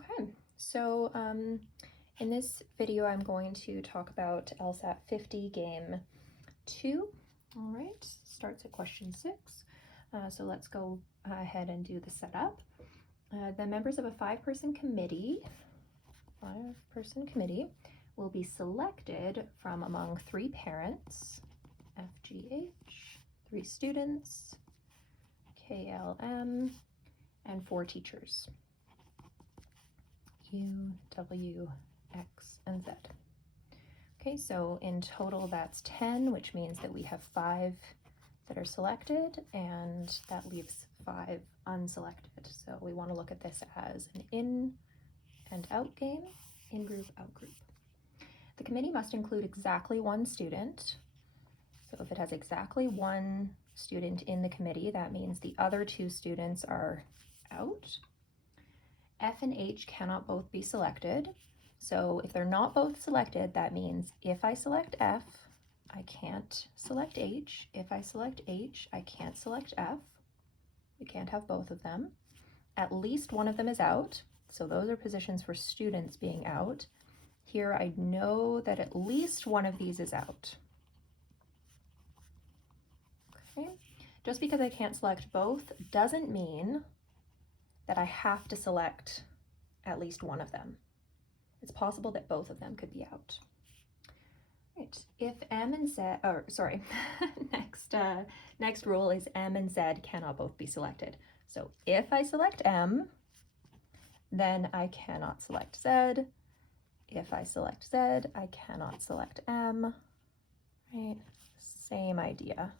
Okay, so in this video, I'm going to talk about LSAT 50 Game 2. All right, starts at question 6. So let's go ahead and do the setup. The members of a five-person committee will be selected from among 3 parents, FGH, 3 students, KLM, and 4 teachers, U, W, X, and Z. Okay, so in total that's 10, which means that we have 5 that are selected, and that leaves 5 unselected. So we want to look at this as an in and out game, in group, out group. The committee must include exactly 1 student. So if it has exactly 1 student in the committee, that means the other 2 students are out. F and H cannot both be selected. So if they're not both selected, that means if I select F, I can't select H. If I select H, I can't select F. We can't have both of them. At least one of them is out. So those are positions for students being out. Here I know that at least one of these is out. Okay. Just because I can't select both doesn't mean that I have to select at least one of them. It's possible that both of them could be out. Right. If M and Z, or sorry, next rule is M and Z cannot both be selected. So if I select M, then I cannot select Z. If I select Z, I cannot select M. Right? Same idea.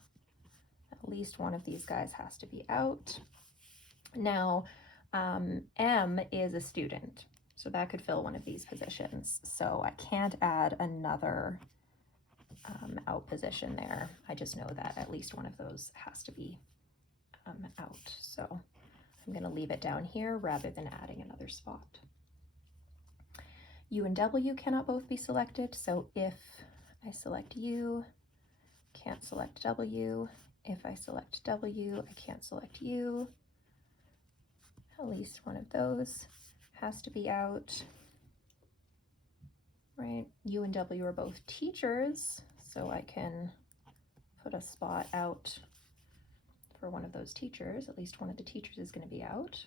At least one of these guys has to be out. Now, M is a student, so that could fill one of these positions. So I can't add another out position there. I just know that at least one of those has to be out. So I'm going to leave it down here rather than adding another spot. U and W cannot both be selected. So if I select U, can't select W. If I select W, I can't select U. At least one of those has to be out. Right? U and W are both teachers, so I can put a spot out for one of those teachers. At least one of the teachers is going to be out.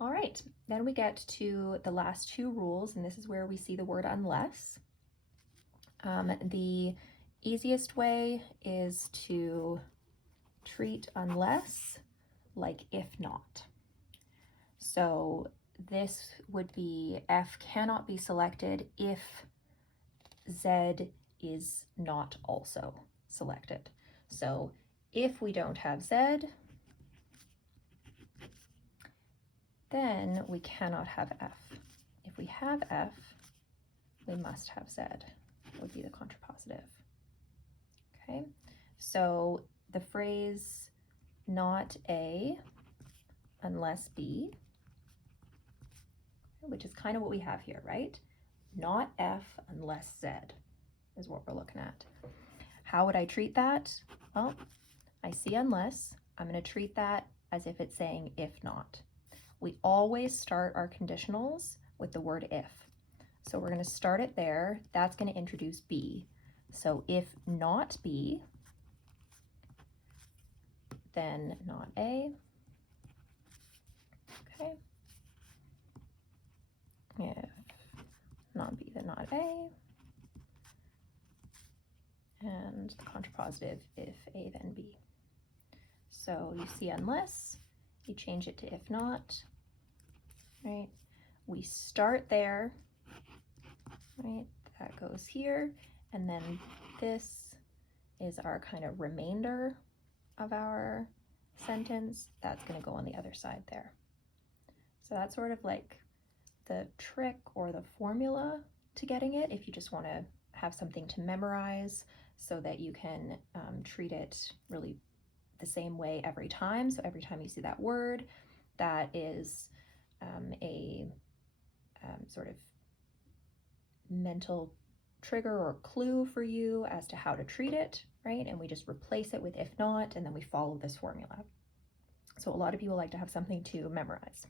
All right, then we get to the last 2 rules, and this is where we see the word unless. The easiest way is to treat unless like if not. So this would be F cannot be selected if Z is not also selected. So if we don't have Z, then we cannot have F. If we have F, we must have Z, would be the contrapositive. Okay, so the phrase not A unless B, which is kind of what we have here, right? Not F unless Z is what we're looking at. How would I treat that? Well, I see unless. I'm going to treat that as if it's saying if not. We always start our conditionals with the word if. So we're going to start it there. That's going to introduce B. So if not B, then not A. Okay. If not B, then not A. And the contrapositive, if A, then B. So you see unless, you change it to if not, right? We start there, right? That goes here, and then this is our kind of remainder of our sentence. That's going to go on the other side there. So that's sort of like the trick or the formula to getting it if you just want to have something to memorize so that you can treat it really the same way every time. So every time you see that word, that is a sort of mental trigger or clue for you as to how to treat it, right? And we just replace it with if not, and then we follow this formula. So a lot of people like to have something to memorize.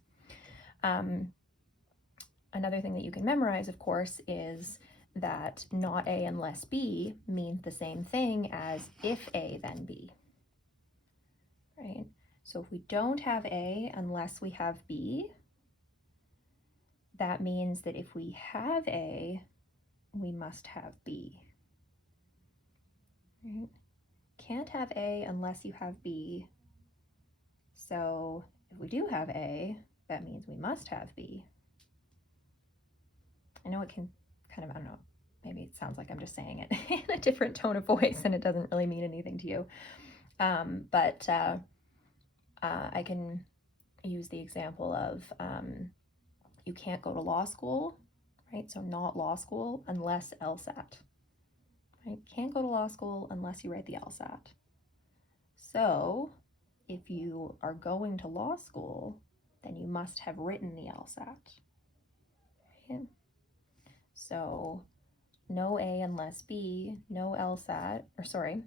another thing that you can memorize, of course, is that not A unless B means the same thing as if A then B, right? So if we don't have A unless we have B, that means that if we have A, we must have B, right? Can't have A unless you have B. So if we do have A, that means we must have B. I know it can kind of, I don't know, maybe it sounds like I'm just saying it in a different tone of voice and it doesn't really mean anything to you. But I can use the example of you can't go to law school, right? So not law school unless LSAT, right? Can't go to law school unless you write the LSAT. So if you are going to law school, then you must have written the LSAT, right? So no A unless B, no LSAT, or sorry,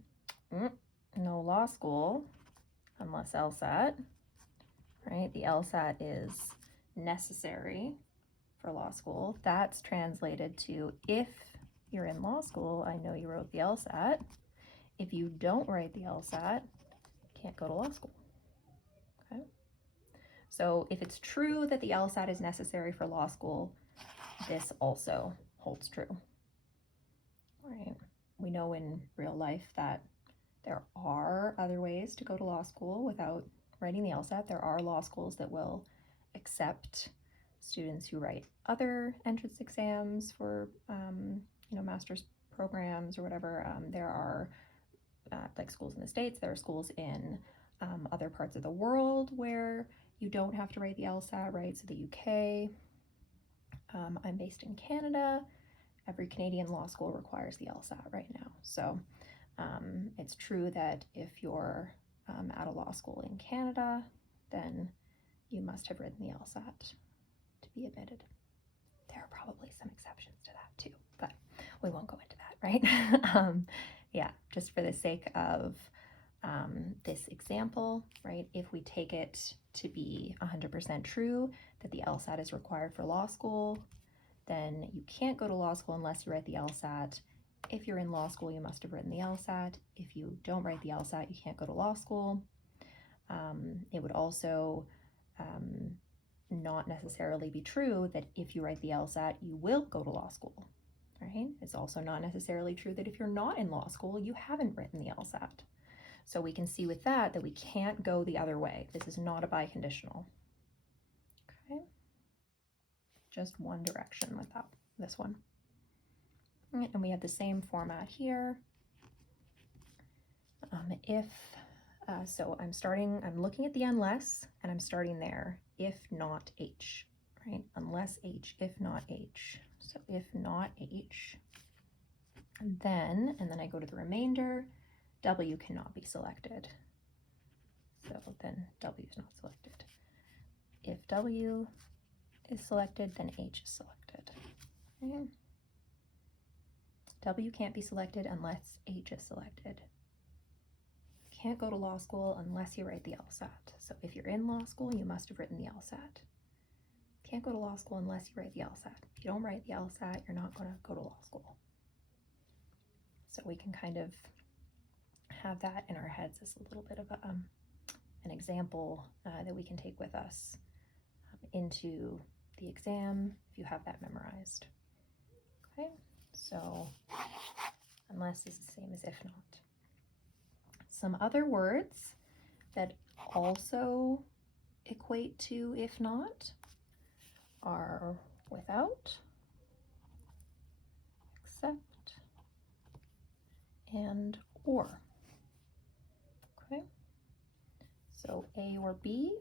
no law school unless LSAT, right? The LSAT is necessary for law school. That's translated to if you're in law school, I know you wrote the LSAT. If you don't write the LSAT, you can't go to law school, okay? So if it's true that the LSAT is necessary for law school, this also holds true, right? We know in real life that there are other ways to go to law school without writing the LSAT. There are law schools that will accept students who write other entrance exams for, master's programs or whatever. There are like schools in the States, there are schools in other parts of the world where you don't have to write the LSAT, right? So the UK, I'm based in Canada. Every Canadian law school requires the LSAT right now. So it's true that if you're at a law school in Canada, then you must have written the LSAT to be admitted. There are probably some exceptions to that too, but we won't go into that, right? Yeah, just for the sake of this example, right? If we take it to be 100% true that the LSAT is required for law school, then you can't go to law school unless you write the LSAT. If you're in law school, you must have written the LSAT. If you don't write the LSAT, you can't go to law school. It would also not necessarily be true that if you write the LSAT, you will go to law school, right? It's also not necessarily true that if you're not in law school, you haven't written the LSAT. So we can see with that we can't go the other way. This is not a biconditional, okay? Just one direction with this one. And we have the same format here. So I'm looking at the unless, and I'm starting there. If not H, right? Unless H, if not H. So if not H, and then I go to the remainder, W cannot be selected. So then W is not selected. If W is selected, then H is selected. Okay. W can't be selected unless H is selected. You can't go to law school unless you write the LSAT. So if you're in law school, you must have written the LSAT. Can't go to law school unless you write the LSAT. If you don't write the LSAT, you're not going to go to law school. So we can kind of have that in our heads as a little bit of an example that we can take with us into the exam if you have that memorized. Okay, so unless is the same as if not. Some other words that also equate to if not are without, except, and or. Okay, so A or B,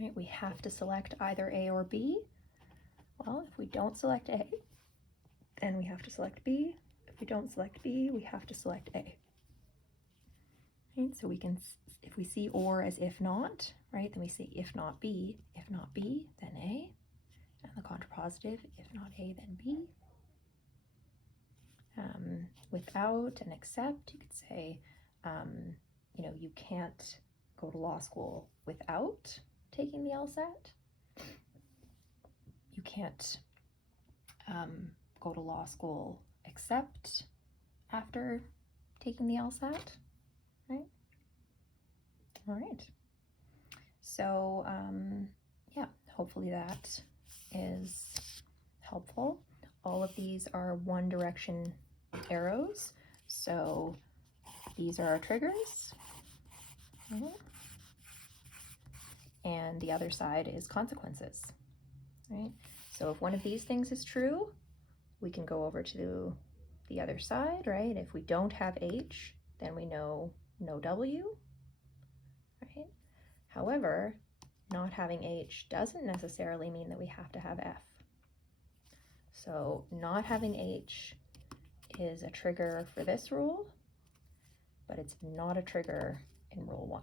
right? We have to select either A or B. Well, if we don't select A, then we have to select B. If we don't select B, we have to select A. Right? So we can, if we see or as if not, right, then we say if not B, then A. And the contrapositive, if not A, then B. Without and except, you could say, you can't go to law school without taking the LSAT. you can't go to law school except after taking the LSAT, right? All right. So yeah, hopefully that is helpful. All of these are one direction arrows. So these are our triggers. And the other side is consequences, right? So if one of these things is true, we can go over to the other side, right? If we don't have H, then we know no W, right? However, not having H doesn't necessarily mean that we have to have F. So not having H is a trigger for this rule, but it's not a trigger in rule 1.